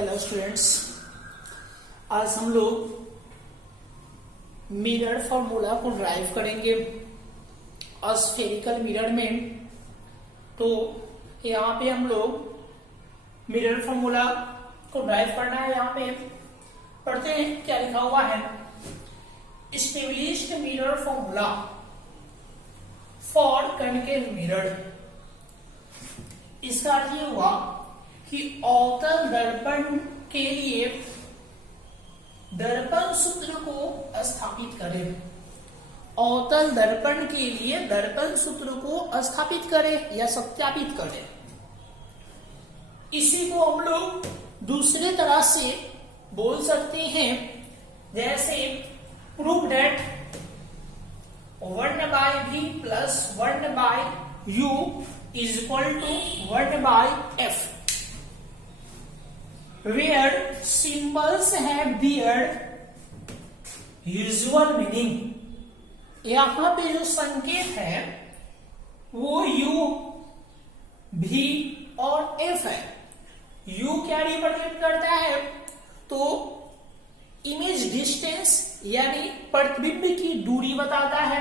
Hello students, आज हम लोग मिरर फॉर्मूला को ड्राइव करेंगे और स्फेरिकल मिरर में। तो यहाँ पे हम लोग मिरर फॉर्मूला को ड्राइव करना है। यहाँ पे पढ़ते हैं क्या लिखा हुआ है। Established mirror formula for concave mirror. इसका अर्थ ये हुआ कि अवतल दर्पण के लिए दर्पण सूत्र को स्थापित करें। अवतल दर्पण के लिए दर्पण सूत्र को स्थापित करें या सत्यापित करें। इसी को हम लोग दूसरे तरह से बोल सकते हैं, जैसे prove that 1/v plus 1/u is equal to 1/f, where symbols have their usual meaning। यहां पे जो संकेत है वो u, v और f है। u क्या रिप्रेजेंट करता है? तो इमेज डिस्टेंस यानी प्रतिबिंब की दूरी बताता है।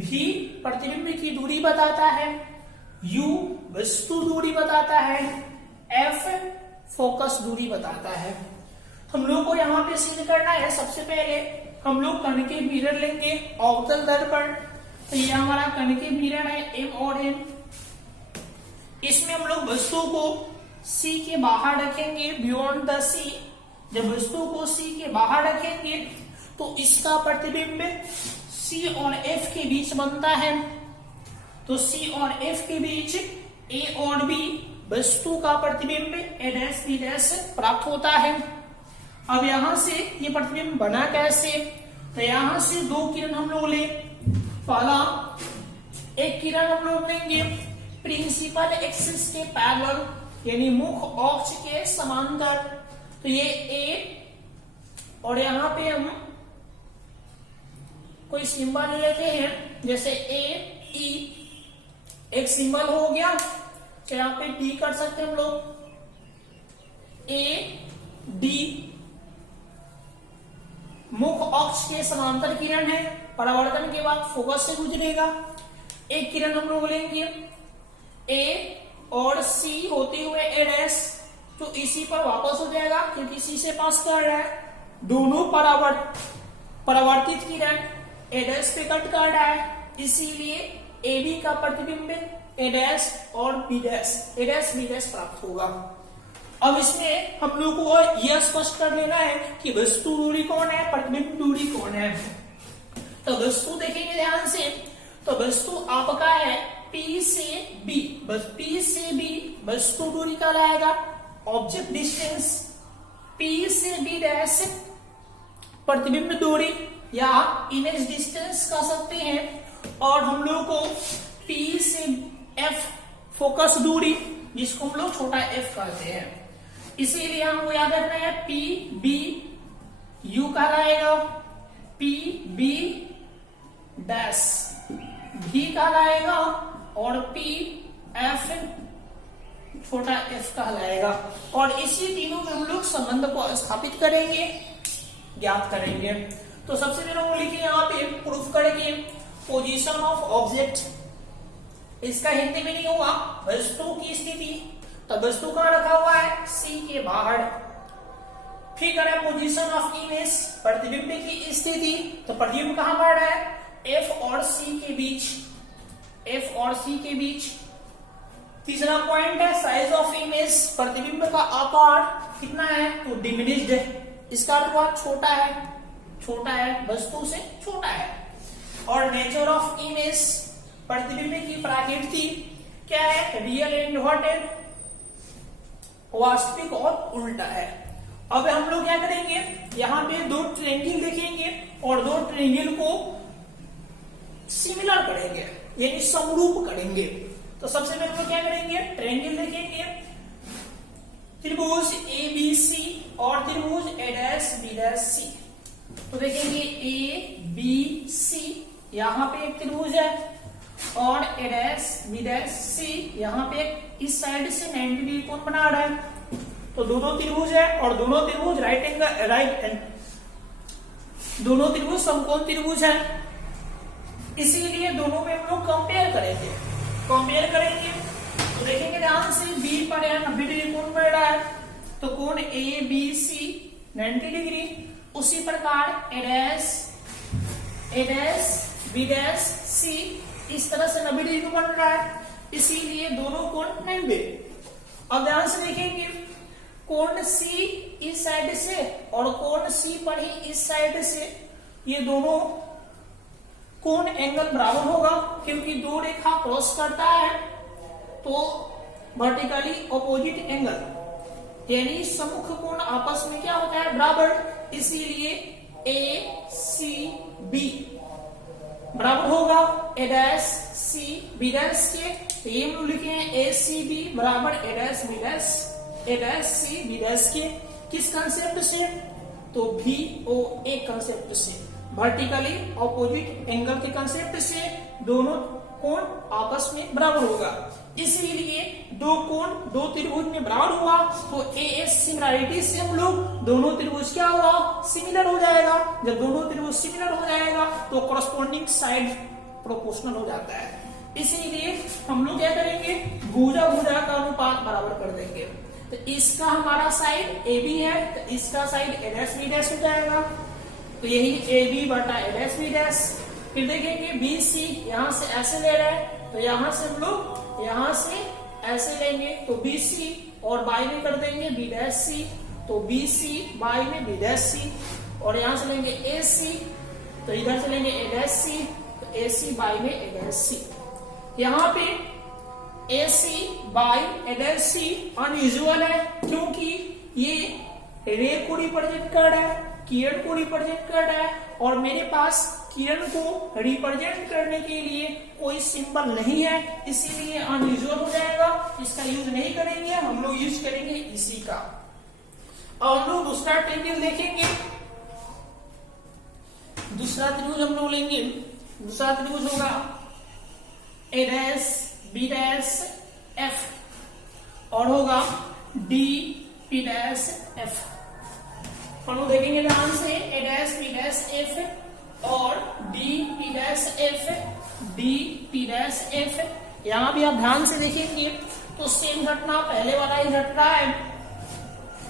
v प्रतिबिंब की दूरी बताता है। u वस्तु दूरी बताता है। f फोकस दूरी बताता है। हम लोग को यहाँ पे सिद्ध करना है। सबसे पहले हम लोग कॉन्केव मिरर लेंगे, अवतल दर्पण। तो ये हमारा कॉन्केव मिरर है m और n। इसमें हम लोग वस्तु को c के बाहर रखेंगे, बियॉन्ड द c। जब वस्तु को c के बाहर रखेंगे तो इसका प्रतिबिंब c और f के बीच बनता है। तो c और f के बीच a और b वस्तु का प्रतिबिंब a डैश b डैश प्राप्त होता है। अब यहां से ये प्रतिबिंब बना कैसे? तो यहां से दो किरण हम लोग ले। पहला एक किरण हम लोग लेंगे प्रिंसिपल एक्सिस के पैरेलल, यानी मुख्य अक्ष के समांतर। तो ये a और यहाँ पे हम कोई सिंबल लेते हैं, जैसे a e एक सिंबल हो गया। तो यहाँ पे d कर सकते हैं हम लोग। a d मुख्य अक्ष के समांतर किरण है, परावर्तन के बाद फोकस से गुजरेगा। एक किरण हम लोग लेंगे a और c होते हुए a डैश, तो इसी पर वापस हो जाएगा क्योंकि इसी से पास कर रहा है। दोनों परावर्तित किरण a डैश पे कट कर रहा है, इसीलिए ab का प्रतिबिंब a डैश और b dash a dash b dash प्राप्त होगा। अब इसमें हम लोग को यह स्पष्ट कर लेना है कि वस्तु दूरी कौन है, प्रतिबिंब दूरी कौन है। तो वस्तु देखेंगे ध्यान से, तो वस्तु आपका है P से B। बस P से B वस्तु दूरी कहलाएगा। ऑब्जेक्ट डिस्टेंस P से B डैश प्रतिबिंब दूरी या इमेज डिस्टेंस कह सकते हैं। और हम लोग को P से F फोकस दूरी, जिसको हम लोग छोटा f कहते हैं। इसीलिए हमको याद रखना है P B U कहलाएगा, P B डैश V कहलाएगा और P F छोटा f कहलाएगा। और इसी तीनों में हम लोग संबंध को स्थापित करेंगे, ज्ञात करेंगे। तो सबसे पहले हम लिखेंगे यहाँ पे प्रूफ करेंगे पोजीशन ऑफ ऑब्जेक्ट। इसका हिंदी मीनिंग हुआ वस्तु की स्थिति। तो वस्तु कहाँ रखा हुआ है? c के बाहर। फिर करें पोजीशन ऑफ इमेज, प्रतिबिंब की स्थिति। तो प्रतिबिंब कहाँ बढ़ रहा है? f और c के बीच, f और c के बीच। तीसरा पॉइंट है साइज ऑफ इमेज, प्रतिबिंब का आकार कितना है? तो डिमिनिश्ड है। इसका अर्थ हुआ छोटा है, छोटा है, वस्तु से छोटा है। और नेचर ऑफ इमेज, प्रतिबिंब की प्रकृति क्या है? रियल एंड इन्वर्टेड, वास्तविक और उल्टा है। अब हम लोग क्या करेंगे, यहाँ पे दो ट्रायंगल देखेंगे और दो ट्रायंगल को सिमिलर करेंगे, यानी समरूप करेंगे। तो सबसे पहले हम लोग क्या करेंगे, ट्रायंगल देखेंगे, त्रिभुज ABC और त्रिभुज A dash B dash C। तो देखेंगे ABC, यहाँ पे एक त्रिभुज है और ए डैश बी डैश सी, यहाँ पे इस साइड से 90 डिग्री कोण बना रहा है। तो दोनों त्रिभुज है और दोनों त्रिभुज दोनों त्रिभुज समकोण त्रिभुज है, इसीलिए दोनों में हम लोग कंपेयर करेंगे। तो देखेंगे ध्यान से, बी पर यहाँ 90 डिग्री कोण बढ़ रहा है, तो कोण ए बी सी 90 डिग्री। उसी प्रकार ए डैश बी डैश सी इस तरह से 90 डिग्री बन रहा है, इसीलिए दोनों कोण 90। अब ध्यान से देखेंगे, कोण सी इस साइड से और कोण सी पर ही इस साइड से, ये दोनों कोण एंगल बराबर होगा, क्योंकि दो रेखा क्रॉस करता है तो वर्टिकली ऑपोजिट एंगल यानी सम्मुख कोण आपस में क्या होता है, बराबर। इसीलिए ए सी बी बराबर होगा A dash C B dash के। तो ये हम लोग लिखे हैं ए सी बी बराबर ए डैश सी बी डैश के। किस कंसेप्ट से? तो भी ओ ए कंसेप्ट से, वर्टिकली ऑपोजिट एंगल के कंसेप्ट से दोनों कोण आपस में बराबर होगा। इसीलिए दो कोण दो त्रिभुज में बराबर हुआ तो ए सिमिलरिटी से हम लोग दोनों त्रिभुज क्या हुआ, सिमिलर हो जाएगा। जब दोनों त्रिभुज सिमिलर हो जाएगा तो कॉरस्पॉन्डिंग साइड प्रोपोर्शनल हो जाता है। इसीलिए हम लोग क्या करेंगे, भुजा का अनुपात बराबर कर देंगे। तो इसका हमारा साइड ए बी है, तो इसका साइड ए डैश बी डैश हो जाएगा। तो यही ए बी बटा ए डैश बी डैश। फिर देखेंगे बी सी यहाँ से ऐसे ले रहे हैं, तो यहाँ से हम लोग यहाँ से ऐसे लेंगे तो बी सी और बाई में कर देंगे बी डैश सी, तो बी सी बाई में बी डैश सी। और यहाँ से लेंगे ए सी, तो इधर से लेंगे ए डैश सी, तो ए सी बाई में ए डैश सी। यहाँ पे A C by A dash C unusual है, क्योंकि ये रे को रिप्रेजेंट कर रहा है, किरण को रिप्रेजेंट कर रहा है, और मेरे पास किरण को रिप्रेजेंट करने के लिए कोई सिंबल नहीं है, इसीलिए अनयूजुअल हो जाएगा। इसका यूज नहीं करेंगे, हम लोग यूज करेंगे इसी का। और हम लोग दूसरा टेबल देखेंगे। दूसरा त्रिभुज हम लोग लेंगे, दूसरा त्रिभुज होगा A dash B dash F और होगा डी पी डैश एफ। हम लोग देखेंगे ध्यान से, ए डैश बी डैश एफ और D P dash F, D P dash F. यहां भी आप ध्यान से देखेंगे तो सेम घटना पहले वाला ही घट रहा है।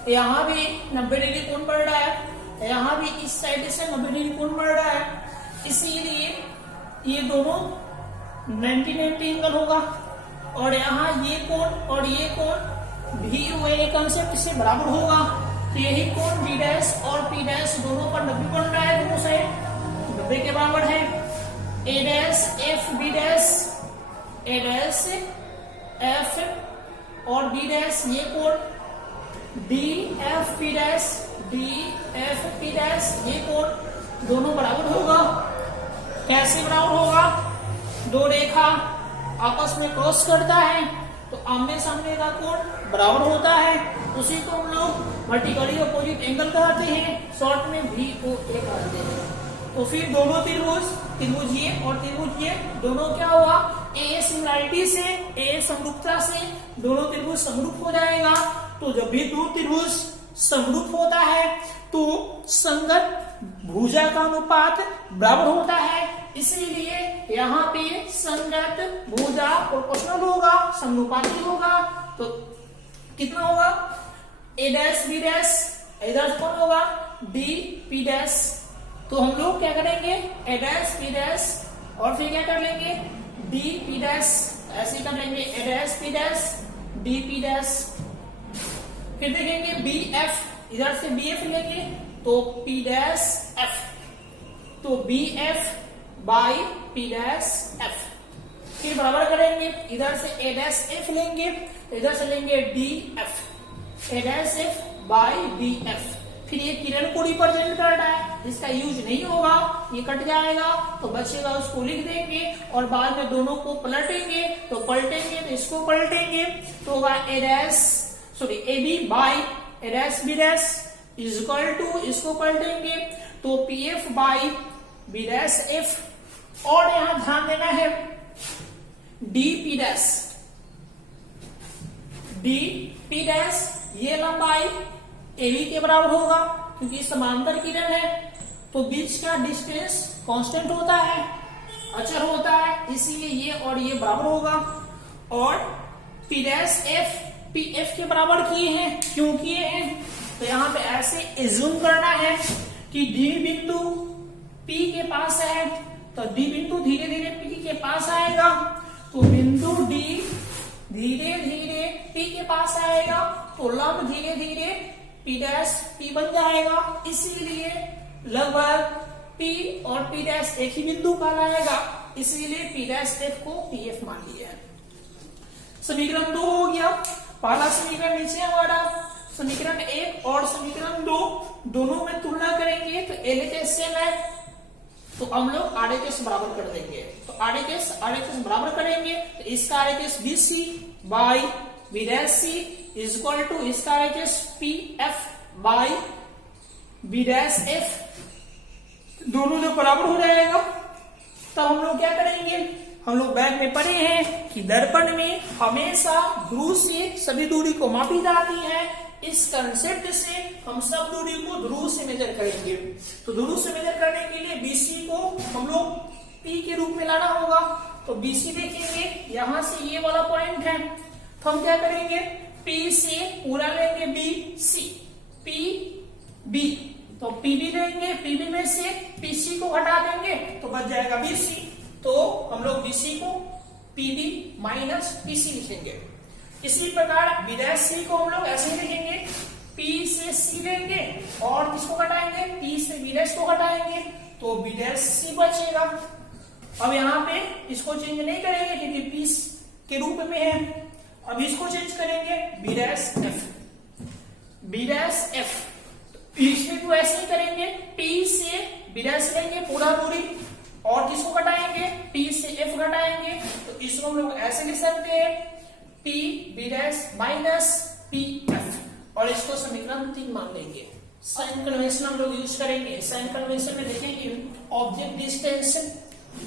यहां भी 90 डिग्री कोण बढ़ रहा है, यहां भी इस साइड से 90 डिग्री कोण बढ़ रहा है, इसीलिए ये दोनों 90 एंगल होगा। और यहाँ ये कोण और ये कोण भी ओ ए कंसेप्ट से बराबर होगा। तो यही कोण बी डैश और पी डैश दोनों पर 90 बन रहा है, दोनों साइड 90 के बराबर है। A dash F B dash, A dash F और बी डैश, ये कोण D F P dash, D F P dash, ये कोण दोनों बराबर होगा। कैसे बराबर होगा? दो रेखा आपस में क्रॉस करता है तो आमने सामने का कोण बराबर होता है, उसी को हम लोग वर्टिकली ऑपोजिट एंगल कहते हैं, शॉर्ट में भी ओ ए कहते हैं। तो फिर दोनों त्रिभुज ये और त्रिभुज ये दोनों क्या हुआ, ए सिमिलरिटी से, ए समरूपता से दोनों त्रिभुज समरूप हो जाएगा। तो जब भी दो त्रिभुज समरूप होता है तो संगत भुजा का अनुपात बराबर होता है, इसीलिए यहाँ पे संगत भुजा प्रोपोर्शनल होगा, समानुपाती होगा। तो कितना होगा, ए डैश बी डैश, इधर कौन होगा डी पी डैश। तो हम लोग क्या करेंगे, ए डैश बी डैश और फिर क्या कर लेंगे डी पी डैश, ऐसे कर लेंगे A dash B dash D P dash. फिर देखेंगे बी एफ, इधर से बी एफ लेंगे तो पी डैश एफ, तो B F by P dash F. फिर बराबर करेंगे, इधर से ए डैश एफ लेंगे, इधर से लेंगे D F, A dash F by D F. फिर ये किरण को रिप्रेजेंट कर रहा है, इसका यूज नहीं होगा, ये कट जाएगा तो बचेगा, उसको लिख देंगे और बाद में दोनों को पलटेंगे। तो पलटेंगे तो इसको पलटेंगे तो होगा A dash sorry A B by A dash B dash is equal to, इसको पलटेंगे तो P F by B dash F. और यहां ध्यान देना है D P dash, D P dash ये लंबाई ए बी के बराबर होगा, क्योंकि समांतर किरण है तो बीच का डिस्टेंस कांस्टेंट होता है, अचर होता है, इसीलिए ये और ये बराबर होगा। और P dash F P F के बराबर किए हैं, क्यों किए हैं, तो यहाँ पे ऐसे एज्यूम करना है कि डी बिंदु पी के पास है, तो डी बिंदु धीरे धीरे पी के पास आएगा, तो बिंदु डी धीरे धीरे पी के पास आएगा, तो लंब धीरे धीरे पी डैश पी बन जाएगा, इसीलिए लगभग पी और पी डैश एक ही बिंदु कहलाएगा, इसीलिए पी डैश एफ को पी एफ मान लिया है। समीकरण 2 हो गया। पहला समीकरण नीचे हमारा समीकरण 1 और समीकरण 2 दोनों में तुलना करेंगे तो एलएचएस सेम है, तो हम लोग आरएचएस बराबर कर देंगे, तो आरएचएस बराबर करेंगे तो इसका RHS BC by B dash C is equal to इसका RHS P F by B dash F, दोनों जो बराबर हो जाएगा। तब हम लोग क्या करेंगे, हम लोग बैग में पढ़े हैं कि दर्पण में हमेशा ध्रुव से सभी दूरी को मापी जाती है, इस कंसेप्ट से हम सब दूरी को ध्रुव से मेजर करेंगे। तो ध्रुव से मेजर करने के लिए बीसी को हम लोग पी के रूप में लाना होगा, तो बीसी देखेंगे यहां से ये वाला पॉइंट है, तो हम क्या करेंगे पी से पूरा लेंगे बी सी पी बी, तो पीबी लेंगे, पीबी में से पीसी को हटा देंगे तो बच जाएगा बीसी, तो हम लोग बीसी को पीबी माइनस पीसी लिखेंगे। इसी प्रकार बी डैश सी को हम लोग ऐसे ही लिखेंगे, पी से सी लेंगे और किसको घटाएंगे, पी से बी डैश को घटाएंगे, तो बी डैश सी बचेगा। अब यहाँ पे इसको चेंज नहीं करेंगे क्योंकि पी के रूप में है, अब इसको चेंज करेंगे B dash F, B dash F, इसमें तो ऐसे ही करेंगे, पी से बी डैश लेंगे पूरा दूरी और किसको घटाएंगे, पी से एफ घटाएंगे, तो इसको हम लोग ऐसे लिख सकते हैं P B dash minus P F, और इसको समीकरण 3 मान लेंगे। साइन कन्वेंशन हम लोग यूज करेंगे। साइन कन्वेंशन में देखेंगे ऑब्जेक्ट डिस्टेंस,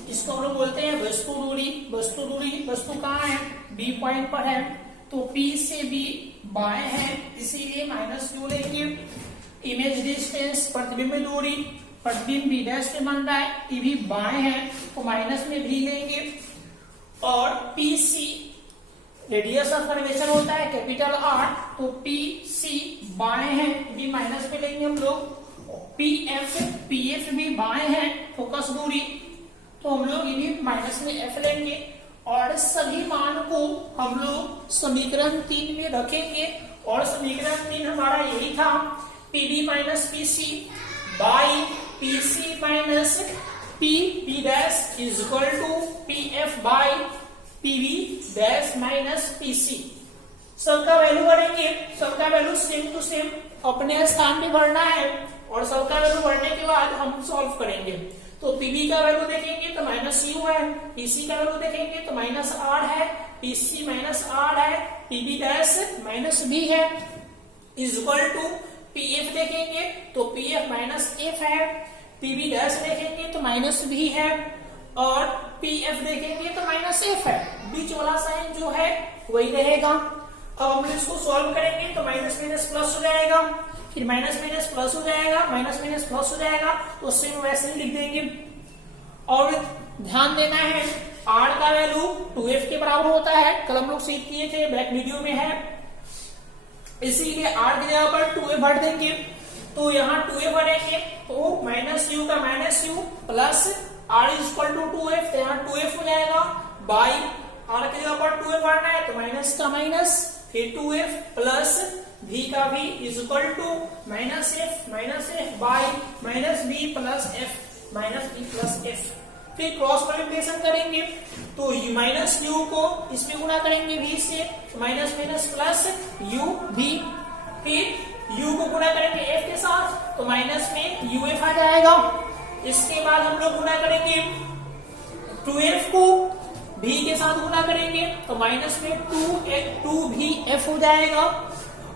इसको हम लोग बोलते हैं वस्तु दूरी। वस्तु दूरी, वस्तु कहाँ है, बी पॉइंट पर है, तो पी से बी बाएं है, इसीलिए माइनस क्यू लेंगे। इमेज डिस्टेंस, प्रतिबिंब दूरी, प्रतिबिंब बी डैश में बन रहा है, टी भी बाएं है तो माइनस में भी लेंगे। और P C radius of curvature होता है कैपिटल आर, तो पी सी बाएं है, भी माइनस में लेंगे हम लोग। पी एफ भी बाएं है, फोकस दूरी, तो हम लोग ये भी माइनस में एफ लेंगे। और सभी मान को हम लोग समीकरण 3 में रखेंगे, और समीकरण 3 हमारा यही था, PD minus PC by PC minus P B dash is equal to P F by PV dash minus PC. सबका वैल्यू भरेंगे, सबका वैल्यू सेम टू सेम अपने स्थान पे भरना है, और सबका वैल्यू भरने के बाद हम सॉल्व करेंगे। तो पीबी का वैल्यू देखेंगे तो माइनस यू है, पीसी का वैल्यू देखेंगे तो माइनस आर है, पीसी माइनस आर है, पीबी डैश माइनस बी है, इज इक्वल टू पीएफ देखेंगे तो पीएफ माइनस एफ है, पीबी डैश देखेंगे तो माइनस बी है, और पीएफ देखेंगे तो माइनस एफ है, बीच वाला साइन जो है वही रहेगा। अब हम इसको सॉल्व करेंगे तो माइनस माइनस प्लस हो जाएगा, फिर माइनस माइनस प्लस हो जाएगा, माइनस माइनस प्लस हो जाएगा, तो सेम वैसे ही लिख देंगे। और ध्यान देना है आर का वैल्यू 2f के बराबर होता है, कल हम लोग सीख किए थे, बैक वीडियो में है, इसीलिए आर की जगह पर 2f भर देंगे। तो यहाँ 2f भरेंगे तो माइनस यू का minus U plus R is equal to 2f, तो यहाँ 2f हो जाएगा बाई आर की जगह पर 2f भरना है तो माइनस का माइनस, फिर 2f प्लस v का v is equal to minus F by minus B plus F minus B plus F. फिर क्रॉस मल्टीप्लिकेशन करेंगे तो माइनस यू को इसमें गुणा करेंगे v से, minus minus plus you v, फिर u को गुणा करेंगे f के साथ तो माइनस में uf आ जाएगा। इसके बाद हम लोग गुणा करेंगे 2f को v के साथ गुणा करेंगे तो माइनस में 2v हो जाएगा,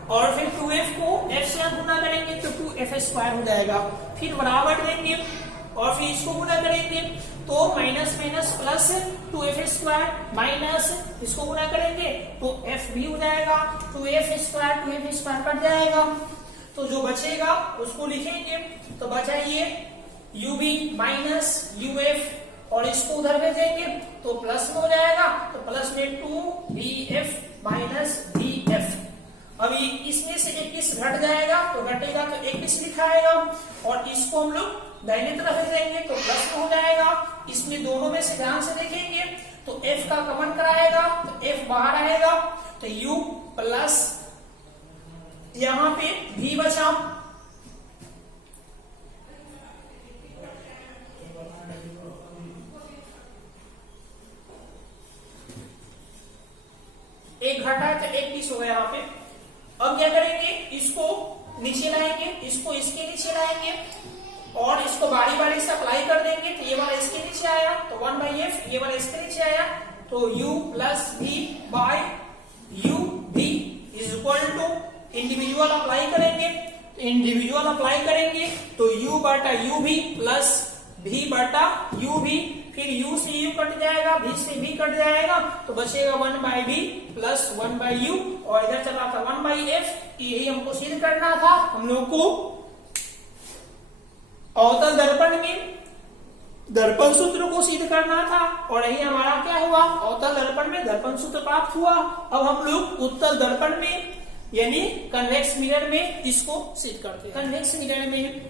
और फिर 2f को f से गुणा करेंगे तो 2f स्क्वायर हो जाएगा। फिर बराबर देंगे और फिर इसको गुणा करेंगे तो minus minus plus 2f² minus इसको गुणा करेंगे तो f भी हो जाएगा, 2f² कट जाएगा, तो जो बचेगा उसको लिखेंगे। तो बचा ये ub माइनस uf और इसको उधर भेजेंगे तो प्लस में हो जाएगा, तो प्लस में 2bf माइनस bf। अभी इसमें से 21 घट जाएगा तो घटेगा तो 21 लिखा आएगा और इसको हम लोग दाहिने तरफ ले जाएंगे तो प्लस में हो जाएगा। इसमें दोनों में से ध्यान से देखेंगे तो f का कॉमन कराएगा तो f बाहर आएगा, तो u प्लस यहां पे v बचा, एक घटा तो 21 हो गया यहाँ पे। अब क्या करेंगे, इसको नीचे लाएंगे, इसको इसके नीचे लाएंगे और इसको बारी बारी से अप्लाई कर देंगे, तो ये वाला इसके नीचे आया तो 1/f, ये वाला इसके नीचे आया तो u plus v by u v is equal to individual apply करेंगे, इंडिविजुअल अप्लाई करेंगे तो u बटा u v प्लस v बटा u v, फिर u से u कट जाएगा, v से v कट जाएगा तो बचेगा 1/v प्लस 1/u और इधर चला था 1/f। यही हमको सिद्ध करना था, हम लोग को अवतल दर्पण में दर्पण सूत्र को सिद्ध करना था और यही हमारा क्या हुआ, अवतल दर्पण में दर्पण सूत्र प्राप्त हुआ। अब हम लोग उत्तल दर्पण में यानी कन्वेक्स मिरर में इसको सिद्ध करते हैं। कन्वेक्स मिरर में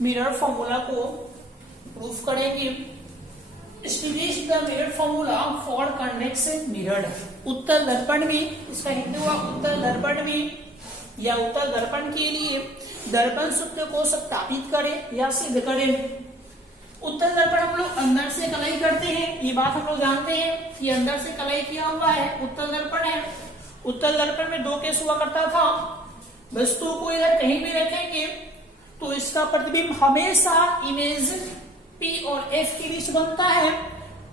मिरर फॉर्मूला को प्रूफ करेंगे। Establish the mirror formula for convex mirror। उत्तल दर्पण में, इसका हिंदी हुआ उत्तल दर्पण में या उत्तल दर्पण के लिए दर्पण सूत्र को सत्यापित करें या सिद्ध करें। उत्तल दर्पण हम लोग अंदर से कलाई करते हैं, ये बात हम लोग जानते हैं कि अंदर से कलाई किया हुआ है, उत्तल दर्पण है। उत्तल दर्पण में 2 केस हुआ करता था, वस्तु को इधर कहीं भी रखेंगे तो इसका प्रतिबिंब हमेशा इमेज P और F के बीच बनता है,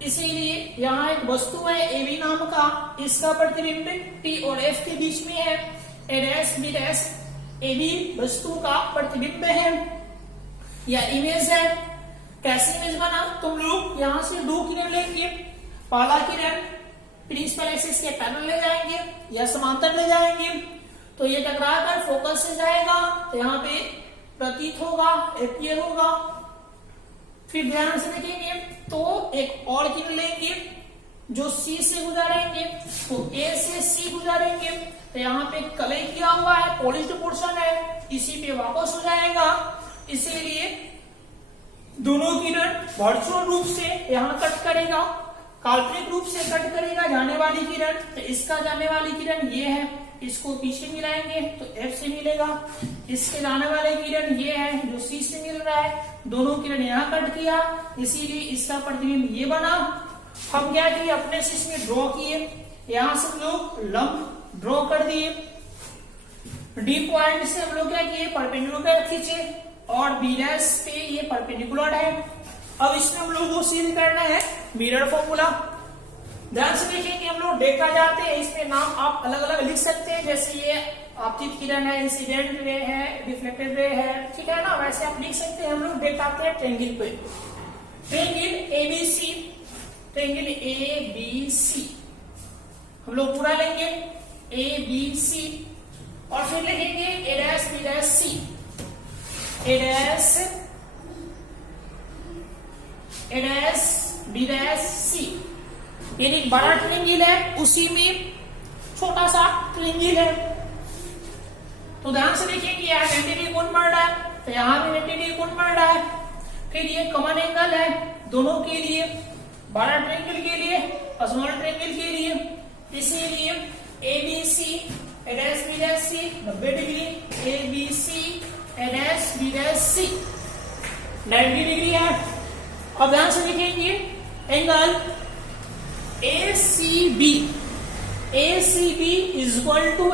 इसीलिए यहाँ एक वस्तु है AB नाम का, इसका प्रतिबिंब P और F के बीच में है। AB वस्तु का प्रतिबिंब है या इमेज है। कैसी इमेज बना, तुम लोग यहाँ से 2 किरण लेंगे, पहला किरण प्रिंसिपल एक्सिस के पैरेलल ले जाएंगे या समांतर ले जाएंगे तो ये टकरा कर फोकस से जाएगा, तो यहाँ पे प्रतीत होगा, अपीयर होगा। फिर ध्यान से देखेंगे तो एक और किरण लेंगे जो C से गुजारेंगे, तो A से C गुजारेंगे, तो यहाँ पे कलई किया हुआ है, पॉलिश्ड पोर्शन है, इसी पे वापस हो जाएगा। इसीलिए दोनों किरण वर्चुअल रूप से यहाँ कट करेगा, काल्पनिक रूप से कट करेगा जाने वाली किरण। तो इसका जाने वाली किरण ये है, इसको पीछे मिलाएंगे तो F से मिलेगा, इसके जाने वाले किरण ये है जो C से मिल रहा है, दोनों किरण यहाँ कट किया, इसीलिए इसका प्रतिबिंब ये बना। हम क्या किए, अपने से इसमें ड्रॉ किए, यहाँ से हम लोग लंब ड्रॉ कर दिए, D पॉइंट से हम लोग क्या किए, परपेंडिकुलर खींचे और B' पे ये परपेंडिकुलर है। अब इसमें हम लोग को सिद्ध करना है मिरर फॉर्मूला। ध्यान से देखेंगे, हम लोग देखा जाते हैं, इसमें नाम आप अलग अलग लिख सकते हैं, जैसे ये आपतित किरण है, इंसिडेंट रे है, रिफ्लेक्टेड रे है, ठीक है ना, वैसे आप लिख सकते हैं। हम लोग देखाते हैं ट्रेंगल पे, ट्रेंगल ABC, ट्रेंगल ABC हम लोग पूरा लेंगे ABC और फिर लिखेंगे A', B', C, यानी बड़ा ट्रेंगल है उसी में छोटा सा ट्रेंगल है। तो ध्यान से देखेंगे, यहाँ 90 डिग्री कोण बढ़ रहा है तो यहाँ भी 90 डिग्री कोण बढ़ रहा है। फिर ये कॉमन एंगल है दोनों के लिए, बड़ा ट्रेंगल के लिए और स्मॉल ट्रेंगल के लिए, इसीलिए ABC, A', B', 90 degree, ABC, A', B', 90 degree है। अब ध्यान से देखेंगे angle ACB is equal to A',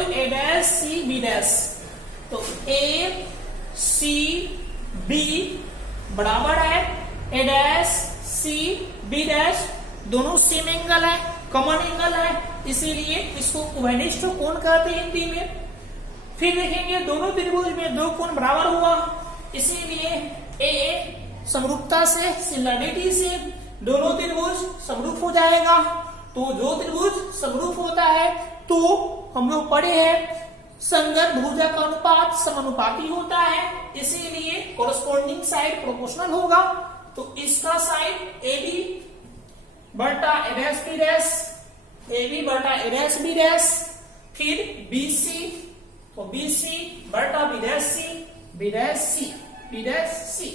तो ACB बराबर है A', B' दोनों सेम एंगल है, कॉमन एंगल है, इसीलिए इसको उभयनिष्ठ कोण कहते हैं हिंदी में। फिर देखेंगे दोनों त्रिभुज में 2 कोण बराबर हुआ, इसीलिए A समरूपता से, सिमिलरिटी से दोनों त्रिभुज समरूप हो जाएगा। तो जो त्रिभुज समरूप होता है तो हम लोग पढ़े हैं संगत भुजा का अनुपात समानुपाती होता है, इसीलिए कोरस्पोंडिंग साइड प्रोपोर्शनल होगा। तो इसका साइड ए बी बटा A dash B dash, A B बटा ए डैश बी डैश, फिर बी सी, तो बी सी बटा B dash C, B dash C, B dash C,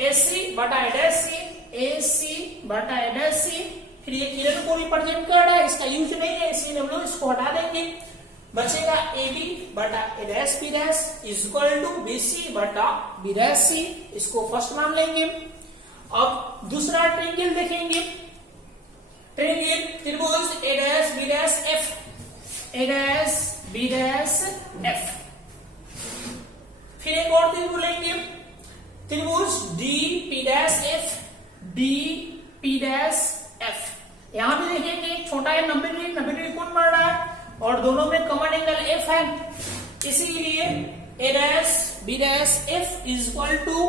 A C बटा A dash C, A C बटा A dash सी। फिर ये किरण को रिप्रेजेंट कर रहा है, इसका यूज नहीं है, इसलिए हम लोग इसको हटा देंगे। बचेगा ए बी बटा A dash B dash is equal to B C बटा बी डैश सी, इसको फर्स्ट मान लेंगे। अब दूसरा ट्रायंगल देखेंगे, ट्रायंगल त्रिभुज ए dash B dash F, A dash B dash F. फिर एक और त्रिभुज लेंगे, त्रिभुज D P dash F, D P dash F. यहां भी देखेंगे छोटा है 90 डिग्री कोण बढ़ रहा है और दोनों में कॉमन एंगल एफ है, इसीलिए A dash B dash F is equal to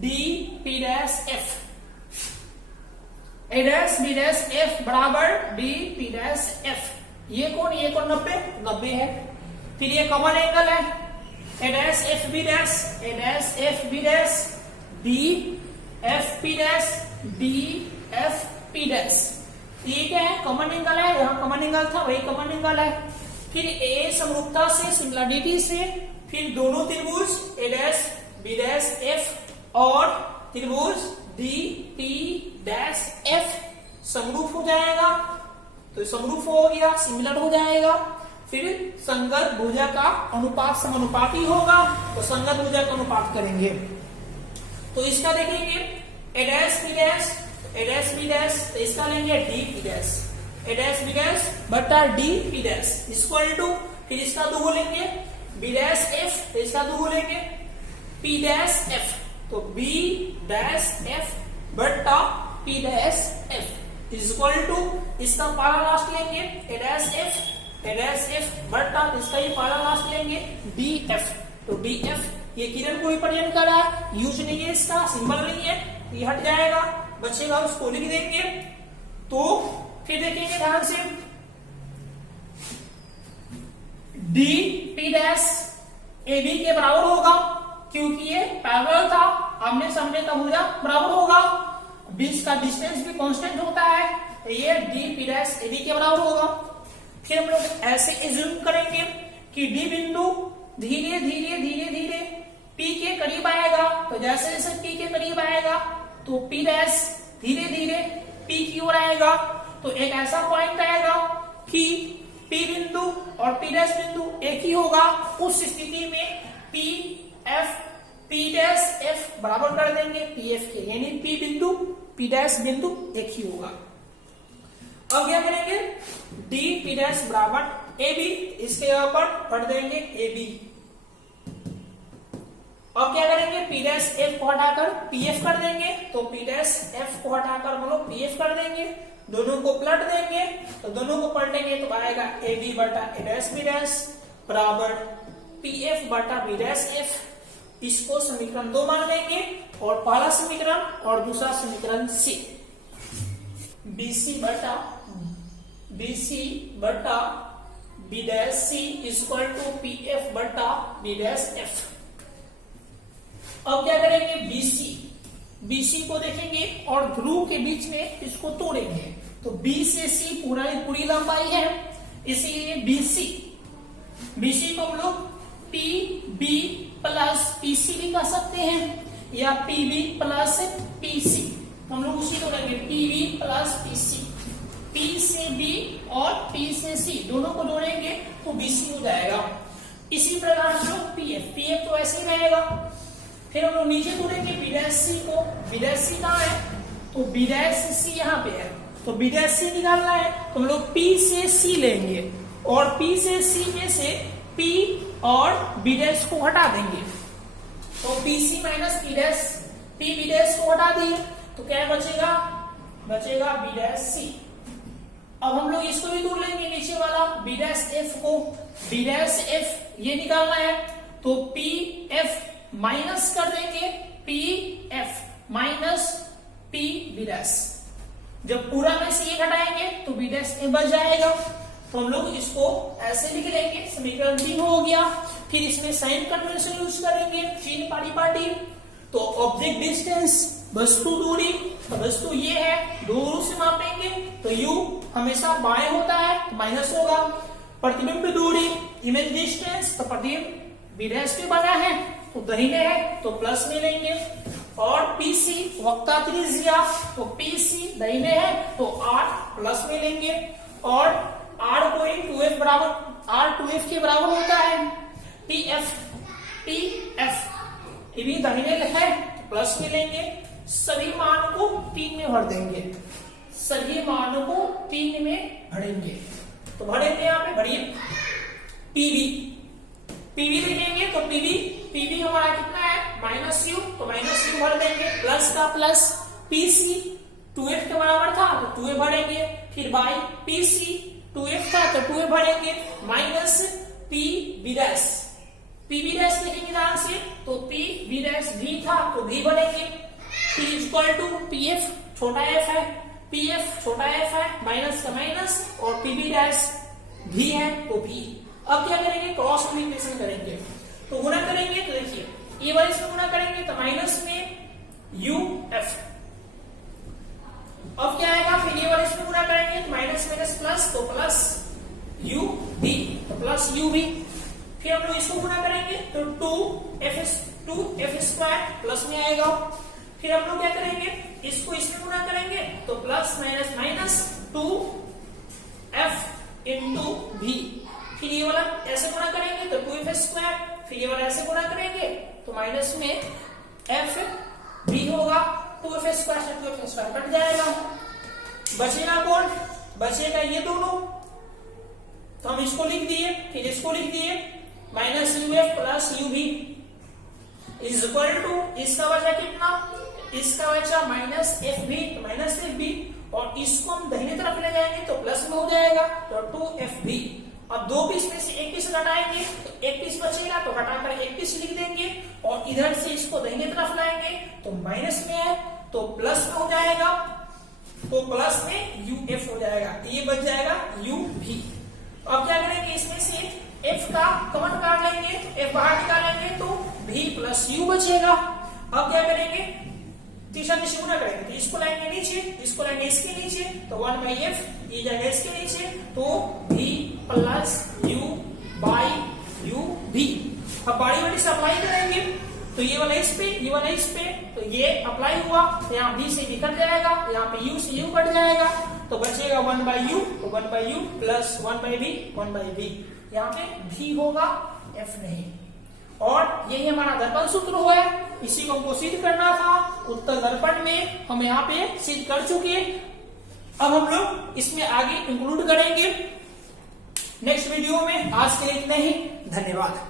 D P dash F. A dash B dash F बराबर डी पी डैश एफ। ये कौन 90 है। फिर ये कॉमन एंगल है A dash F B dash, A dash F B dash, D F P dash, D F P dash. ये क्या है, कॉमन एंगल है, यहाँ कॉमन एंगल था वही कॉमन एंगल है। फिर ए समरूपता से सिमिलरिटी से फिर दोनों त्रिभुज ए डैश बी डैश एफ और त्रिभुज डी पी डैश एफ समरूप हो जाएगा। तो समरूप हो गया, सिमिलर हो जाएगा। फिर संगत भुजा का अनुपात समानुपाती होगा, तो संगत भुजा का अनुपात करेंगे। तो इसका देखेंगे A dash B dash, A dash B dash, तो इसका लेंगे D P dash, A dash B dash बटा D P dash equal to, फिर इसका दो लेंगे बी डैश एफ, इसका दो लेंगे पी डैश एफ, तो बी डैश एफ बटा P dash F equal to, इसका पारा लास्ट लेंगे A dash F, A dash F बटा इसका ये पारा लास्ट लेंगे डी एफ, तो डी एफ। ये किरण को रिप्रेजेंट कर रहा है, यूज नहीं है, इसका सिंबल नहीं है, ये हट जाएगा, बचेगा उसको लिख देंगे। तो फिर देखेंगे ध्यान से D P dash A B के बराबर होगा, क्योंकि ये पैरेलल था, आमने सामने का भुजा बराबर होगा, बीच का डिस्टेंस भी कांस्टेंट होता है, ये D P dash A B के बराबर होगा। फिर हम लोग ऐसे एज्यूम करेंगे कि डी बिंदु धीरे धीरे धीरे धीरे पी के करीब आएगा, तो जैसे जैसे पी के करीब आएगा तो पी डैश धीरे धीरे पी की ओर आएगा। तो एक ऐसा पॉइंट आएगा कि पी बिंदु और पी डैश बिंदु एक ही होगा, उस स्थिति में P F P dash F बराबर कर देंगे पी एफ के, यानी पी बिंदु पी डैश बिंदु एक ही होगा। अब क्या करेंगे, डी पी डैश बराबर ए बी, इसके ऊपर पढ़ देंगे ए बी। अब क्या करेंगे, पी डैश एफ को हटाकर पी एफ कर देंगे, तो पी डैश एफ को हटाकर हम लोग पी एफ कर देंगे, दोनों को पलट देंगे, तो दोनों को पलटेंगे तो आएगा ए बी बटा ए डैश बी डैश बराबर पी एफ बटा बी डैश एफ। इसको समीकरण 2 मान लेंगे, और पहला समीकरण और दूसरा समीकरण सी, बीसी बटा B dash C equal to P F बटा बी डैश एफ। अब क्या करेंगे, बीसी को देखेंगे और ध्रुव के बीच में इसको तोड़ेंगे, तो बी से सी पूरी लंबाई है, इसीलिए बीसी को हम लोग पी बी प्लस पीसी भी कह सकते हैं, या पी बी प्लस पीसी, हम लोग उसी को लेंगे P B plus PC. P से बी और पी से सी दोनों को जोड़ेंगे तो बीसी हो जाएगा। इसी प्रकार हम लोग पीएफ तो ऐसे ही रहेगा। फिर हम लोग नीचे तोड़ेंगे बी डैश सी को, बी डैश सी कहाँ है, तो बी डैश सी यहाँ पे है, तो बी डैश सी निकालना है, तो हम लोग पी से सी लेंगे और पी से सी में से पी और बी डैश को हटा देंगे, तो P C minus P B dash को हटा दिए तो क्या बचेगा, बी डैश सी। अब हम लोग इसको भी तोड़ लेंगे, नीचे वाला बी डैश एफ को, बी डैश एफ ये निकालना है, तो पी एफ माइनस कर देंगे P F minus P B dash, जब पूरा में से ये घटाएंगे तो बी डैश ए बच जाएगा। तो हम लोग इसको ऐसे लिख लेंगे, समीकरण 3 हो गया। फिर इसमें साइन कन्वेंशन यूज करेंगे, चीन पाटी। तो ऑब्जेक्ट डिस्टेंस, वस्तु दूरी, तो वस्तु ये है, दूर से मापेंगे तो u हमेशा बाएं होता है, माइनस होगा। प्रतिबिंब दूरी, इमेज डिस्टेंस, तो प्रतिबिंब बी डैश पे बना है तो दाहिने है तो प्लस में लेंगे। और पीसी वक्ता त्रिज्या, तो पीसी दाहिने है तो r प्लस में लेंगे। और r को 2f बराबर, r 2f के बराबर होता है। pf ये भी दाहिने है तो प्लस में लेंगे। सभी मान को 3 में भर देंगे, सभी मान को 3 में भरेंगे। तो भरेंगे यहाँ पे, भरिए पीवी लिखेंगे तो पीवी हमारा कितना है -u, तो -u भर देंगे। प्लस का प्लस, पीसी 2f के बराबर था तो 2a भरेंगे। फिर बाई पीसी 2f था तो 2a भरेंगे, माइनस पीबी डैश लिखेंगे ध्यान से, तो पीबी डैश भी था तो भी भरेंगे। P इक्वल टू पीएफ छोटा एफ है, पीएफ छोटा एफ है, माइनस का माइनस, और पीबी डैश भी है तो भी। अब क्या करेंगे, क्रॉस मल्टीप्लिकेशन करेंगे। तो गुणा करेंगे तो देखिए ये वाले से गुणा करेंगे तो माइनस में यू एफ। अब क्या आएगा, फिर ये वाले से गुणा करेंगे तो माइनस माइनस प्लस, तो प्लस यू बी, तो प्लस यू बी। फिर हम लोग इसको गुणा करेंगे तो 2f स्क्वायर प्लस में आएगा। फिर हम लोग क्या करेंगे, इसको इसमें गुणा करेंगे तो plus minus minus 2f into भी। फिर ये वाला ऐसे गुणा करेंगे तो 2f स्क्वायर, फिर ये वाला ऐसे गुणा करेंगे तो माइनस में f भी होगा, 2f स्क्वायर से 2f स्क्वायर कट जाएगा। बचेगा कौन, बचेगा ये दोनों, तो हम इसको लिख दिए, फिर इसको लिख दिए, माइनस uf प्लस u भी इज इक्वल टू, इसका बचा कितना, इसका बचा माइनस एफ भी, तो माइनस एफ भी, और इसको हम दाहिने तरफ ले जाएंगे तो प्लस में हो जाएगा तो 2f भी। अब 2 पीस में से 1 पीस घटाएंगे तो 1 पीस बचेगा तो घटाकर 1 पीस लिख देंगे, और इधर से इसको दाहिने तरफ लाएंगे तो माइनस में है तो प्लस में हो जाएगा, तो प्लस में uf हो जाएगा, ये बच जाएगा u भी। अब क्या करेंगे, इसमें से f का कॉमन काट लेंगे, f बाहर निकालेंगे तो v प्लस u बचेगा। अब क्या करेंगे, तीसरा निश्चय गुणा करेंगे तो इसको लाएंगे नीचे, इसको लाएंगे इसके नीचे, तो 1/f ये जाएगा इसके नीचे, तो v plus u by u v। अब बारी बारी से अप्लाई करेंगे तो ये वाला इस पे, ये वाला इस पे, तो ये अप्लाई हुआ तो यहाँ v से v कट जाएगा, यहाँ पे u से u कट जाएगा, तो बचेगा 1/u, तो 1/u प्लस 1/v 1/v, यहाँ पे v होगा f नहीं। और यही हमारा दर्पण सूत्र हुआ है, इसी को हमको सिद्ध करना था। उत्तर दर्पण में हम यहाँ पे सिद्ध कर चुके। अब हम लोग इसमें आगे इंक्लूड करेंगे नेक्स्ट वीडियो में। आज के लिए इतना ही, धन्यवाद।